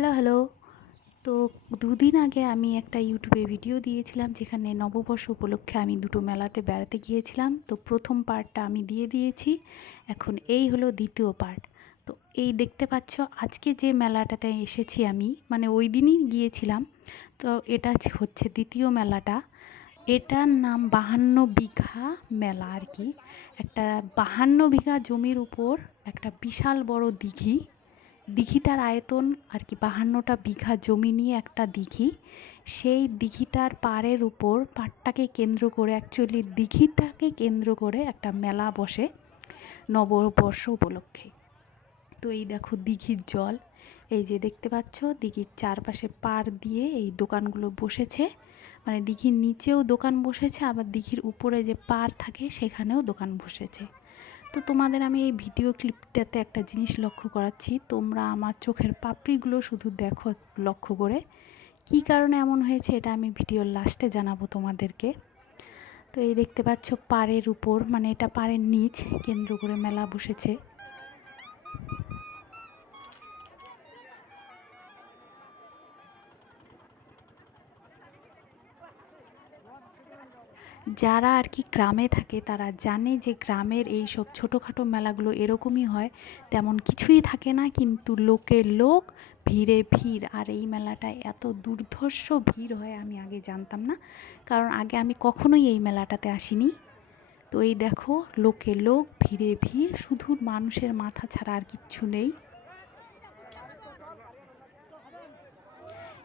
Hello, hello. তো দুদিন আগে আমি একটা ইউটিউবে ভিডিও দিয়েছিলাম যেখানে নববর্ষ উপলক্ষে আমি দুটো মেলাতে বেড়াতে গিয়েছিলাম। তো প্রথম পার্টটা আমি দিয়ে দিয়েছি। এখন এই হলো দ্বিতীয় পার্ট। তো এই দেখতে পাচ্ছ আজকে যে মেলাটাতে এসেছি আমি, মানে ওই দিনই গিয়েছিলাম। তো এটা হচ্ছে দ্বিতীয় মেলাটা। এটার নাম 52 বিঘা মেলা আর কি। একটা 52 বিঘা জমির উপর একটা বিশাল বড় দিঘি। দিঘিটার আয়তন আর কি 52টা বিঘা জমি নিয়ে একটা দিঘি। সেই দিঘিটার পাড়ের উপর পাড়টাকে কেন্দ্র করে অ্যাকচুয়ালি দিঘিটাকে কেন্দ্র করে একটা মেলা বসে নববর্ষ উপলক্ষে। তো এই দেখো দিঘির জল, এই যে দেখতে পাচ্ছ দিঘির চারপাশে পাড় দিয়ে এই দোকানগুলো বসেছে, মানে দিঘির নিচেও দোকান বসেছে, আবার দিঘির উপরে যে পাড় থাকে সেখানেও দোকান বসেছে। তো তোমাদের আমি এই ভিডিও ক্লিপটাতে একটা জিনিস লক্ষ্য করাচ্ছি, তোমরা আমার চোখের পাপড়িগুলো শুধু দেখো লক্ষ্য করে। কী কারণে এমন হয়েছে এটা আমি ভিডিওর লাস্টে জানাবো তোমাদেরকে। তো এই দেখতে পাচ্ছ পাড়ের উপর, মানে এটা পাড়ের নিচ কেন্দ্র করে মেলা বসেছে। যারা আর কি গ্রামে থাকে তারা জানে যে গ্রামের এই সব ছোটোখাটো মেলাগুলো এরকমই হয়, তেমন কিছুই থাকে না, কিন্তু লোকে লোক, ভিড়ে ভিড়। আর এই মেলাটায় এত দুর্ধর্ষ ভিড় হয় আমি আগে জানতাম না, কারণ আগে আমি কখনোই এই মেলাটাতে আসিনি। তো এই দেখো লোকে লোক, ভিড়ে ভিড়, শুধু মানুষের মাথা ছাড়া আর কিচ্ছু নেই।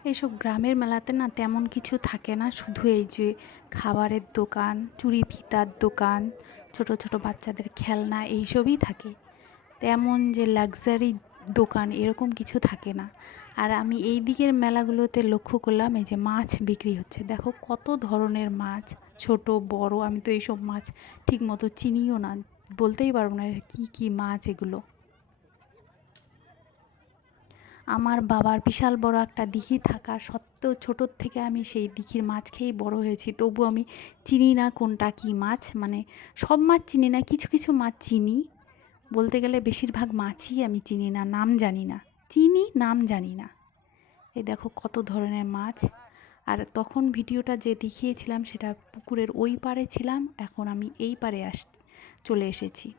এইসব গ্রামের মেলাতে না তেমন কিছু থাকে না, শুধু এই যে খাবারের দোকান, চুড়ি ফিতার দোকান, ছোট ছোট বাচ্চাদের খেলনা, এইসবই থাকে। তেমন যে লাক্সারি দোকান এরকম কিছু থাকে না। আর আমি এই দিকের মেলাগুলোতে লক্ষ্য করলাম এই যে মাছ বিক্রি হচ্ছে, দেখো কত ধরনের মাছ, ছোট বড়। আমি তো এইসব মাছ ঠিক মতো চিনিও না, বলতেই পারবো না কী কী মাছ এগুলো। আমার বাবার বিশাল বড় একটা দিঘি থাকা সত্ত্বেও ছোটোর থেকে আমি সেই দিঘির মাছ খেয়েই বড় হয়েছি, তবু আমি চিনি না কোনটা কী মাছ। মানে সব মাছ চিনি না, কিছু কিছু মাছ চিনি, বলতে গেলে বেশিরভাগ মাছই আমি চিনি না, নাম জানি না। চিনি, নাম জানি না। এই দেখো কত ধরনের মাছ। আর তখন ভিডিওটা যে দেখিয়েছিলাম সেটা পুকুরের ওই পাড়ে ছিলাম, এখন আমি এই পাড়ে চলে এসেছি।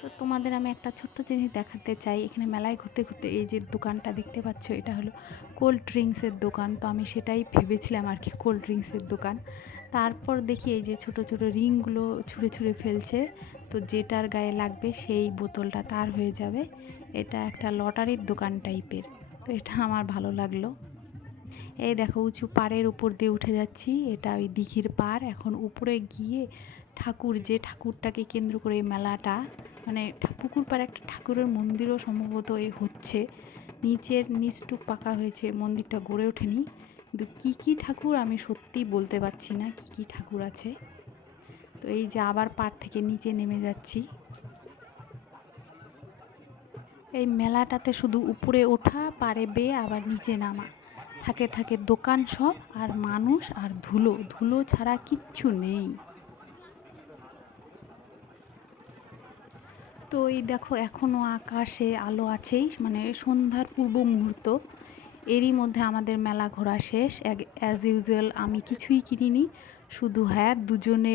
তো তোমাদের আমি একটা ছোট্ট জিনিস দেখাতে চাই। এখানে মেলায় ঘুরতে ঘুরতে এই যে দোকানটা দেখতে পাচ্ছ, এটা হলো কোল্ড ড্রিঙ্কসের দোকান। তো আমি সেটাই ভেবেছিলাম আর কি, কোল্ড ড্রিঙ্কসের দোকান। তারপর দেখি এই যে ছোট ছোট রিংগুলো ছুঁড়ে ছুঁড়ে ফেলছে, তো যেটার গায়ে লাগবে সেই বোতলটা তার হয়ে যাবে। এটা একটা লটারির দোকান টাইপের, তো এটা আমার ভালো লাগলো। এই দেখো উঁচু পাড়ের উপর দিয়ে উঠে যাচ্ছি, এটা ওই দিঘির পাড়। এখন উপরে গিয়ে ঠাকুর, যে ঠাকুরটাকে কেন্দ্র করে এই মেলাটা, মানে পুকুর পাড়ে একটা ঠাকুরের মন্দিরও সম্ভবত এই হচ্ছে। নিচের নিচটুক পাকা হয়েছে, মন্দিরটা গড়ে ওঠেনি। কিন্তু কী কী ঠাকুর আমি সত্যিই বলতে পারছি না কী কী ঠাকুর আছে। তো এই যে আবার পাড় থেকে নিচে নেমে যাচ্ছি। এই মেলাটাতে শুধু উপরে ওঠা, পাড়ে বেয়ে আবার নিচে নামা, থাকে থাকে দোকান সব, আর মানুষ, আর ধুলো, ধুলো ছাড়া কিচ্ছু নেই। তো এই দেখো এখনও আকাশে আলো আছেই, মানে সন্ধ্যার পূর্ব মুহূর্ত। এরই মধ্যে আমাদের মেলা ঘোরা শেষ। অ্যাজ ইউজুয়াল আমি কিছুই কিনিনি, শুধু হ্যাঁ দুজনে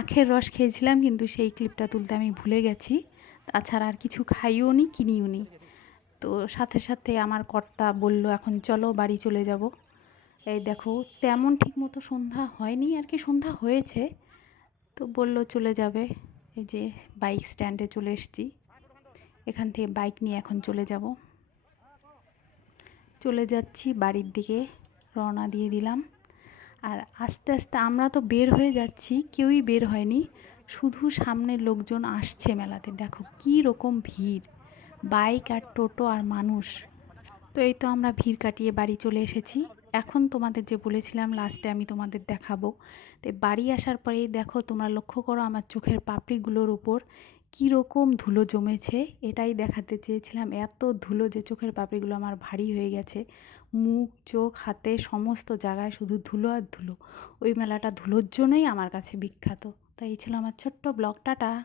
আখের রস খেয়েছিলাম, কিন্তু সেই ক্লিপটা তুলতে আমি ভুলে গেছি। তাছাড়া আর কিছু খাইও নি, কিনিও নি। তো সাথে সাথে আমার কর্তা বলল এখন চলো বাড়ি চলে যাব। এই দেখো তেমন ঠিক মতো সন্ধ্যা হয়নি আর কি, সন্ধ্যা হয়েছে, তো বলল চলে যাবে। এই যে বাইক স্ট্যান্ডে চলে এসেছি, এখান থেকে বাইক নিয়ে এখন চলে যাব। চলে যাচ্ছি বাড়ির দিকে, রওনা দিয়ে দিলাম। আর আস্তে আস্তে আমরা তো বের হয়ে যাচ্ছি, কেউই বের হয়নি, শুধু সামনের লোকজন আসছে মেলাতে। দেখো কী রকম ভিড়, বাইক আর টোটো আর মানুষ। তো এই তো আমরা ভিড় কাটিয়ে বাড়ি চলে এসেছি। এখন তোমাদের যে বলেছিলাম লাস্টে আমি তোমাদের দেখাবো, তো বাড়ি আসার পরেই দেখো তোমরা লক্ষ্য করো আমার চোখের পাপড়িগুলোর উপর কীরকম ধুলো জমেছে। এটাই দেখাতে চেয়েছিলাম, এত ধুলো যে চোখের পাপড়িগুলো আমার ভারী হয়ে গেছে, মুখ চোখ হাতে সমস্ত জায়গায় শুধু ধুলো আর ধুলো। ওই মেলাটা ধুলোর জন্যই আমার কাছে বিখ্যাত। তাই এই ছিল আমার ছোট্ট ব্লগ। টাটা।